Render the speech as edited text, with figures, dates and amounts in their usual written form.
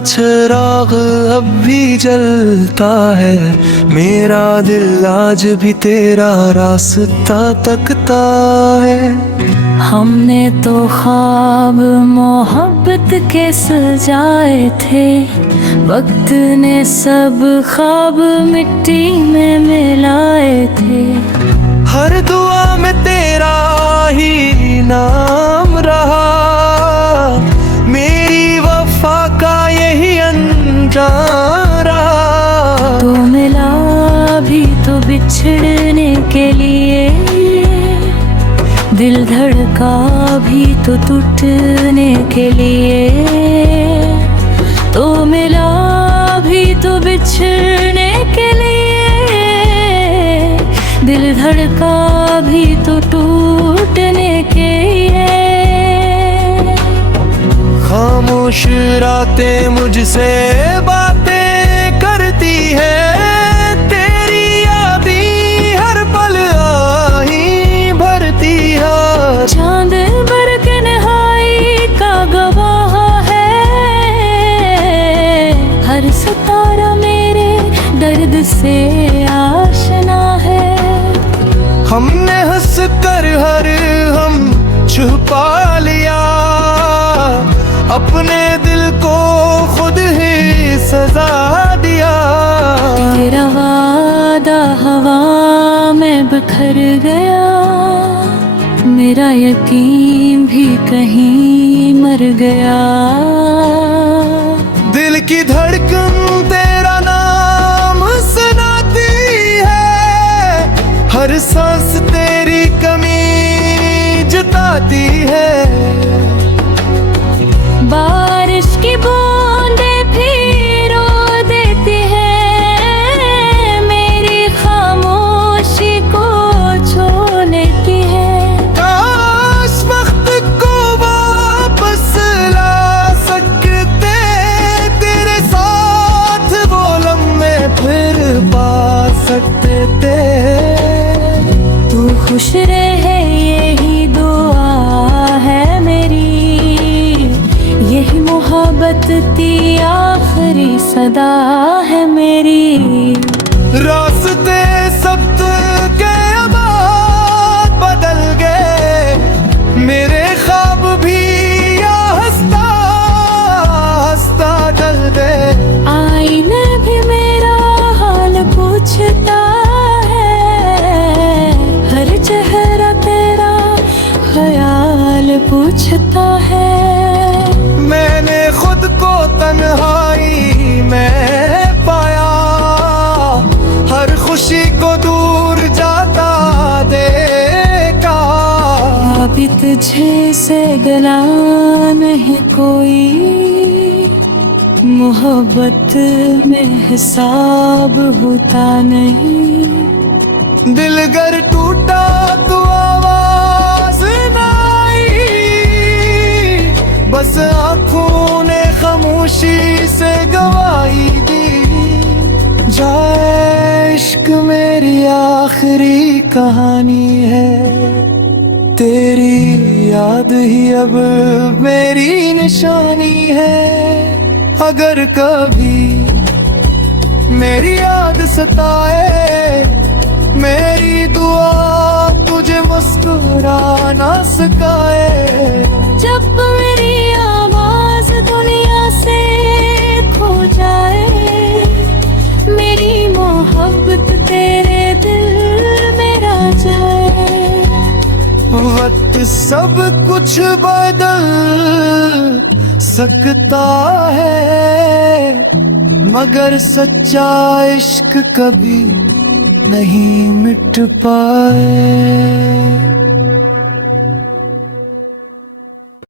चिराग अब भी जलता है, मेरा दिल आज भी तेरा रास्ता तकता है। हमने तो ख्वाब मोहब्बत के सजाए थे, वक्त ने सब ख्वाब मिट्टी में मिलाए थे। हर दुआ में तेरा ही नाम रहा, मेरी वफा का यही अंजाम रहा। तो मिला भी तो बिछड़ने के लिए, दिल धड़का भी तो टूटने के लिए। तो मिला भी तो बिछड़ने के लिए, दिल धड़का भी तो टूटने के लिए। खामोश रातें मुझसे बातें करती है, तेरी यादें हर पल आही भरती है। चांद भर के नहाई का गवाह है, हर सितारा मेरे दर्द से आशना है। हमने हंस कर हर हम छुपा लिया, अपने दिल को खुद ही सजा दिया। तेरा वादा हवा में बिखर गया, मेरा यकीन भी कहीं मर गया। दिल की धड़कन तेरा नाम सुनाती है, हर सांस तेरी कमी जताती है। बारिश की बूंदें भी रो देती है, मेरी खामोशी को छू लेती है। काश वक्त को वापस ला सकते, तेरे साथ वो लम्हे फिर पा सकते थे। तू खुश रहे यही दुआ है मेरी, यही मोहब्बत की आखिरी सदा है मेरी। रास्ते सब्त के आबाद बदल गए, मेरे ख्वाब भी या हंसता हंसता जल गए। आईने भी मेरा हाल पूछता है, हर चेहरा तेरा ख्याल पूछता है। मैंने खुद को तन्हाई में पाया, हर खुशी को दूर जाता देखा। अभी तुझे से गला नहीं कोई, मोहब्बत में हिसाब होता नहीं। दिल गर टूटा तो आवाज ना आई, बस आँखों ने खामोशी से गवाही दी। जाए इश्क मेरी आखिरी कहानी है, तेरी याद ही अब मेरी निशानी है। अगर कभी मेरी याद सताए, मेरी दुआ तुझे मुस्कुरा ना सकाए। जब मेरी आवाज दुनिया से खो जाए, मेरी मोहब्बत तेरे दिल में रह जाए। वक्त सब कुछ बदल सकता है, मगर सच्चा इश्क कभी नहीं मिट पाए।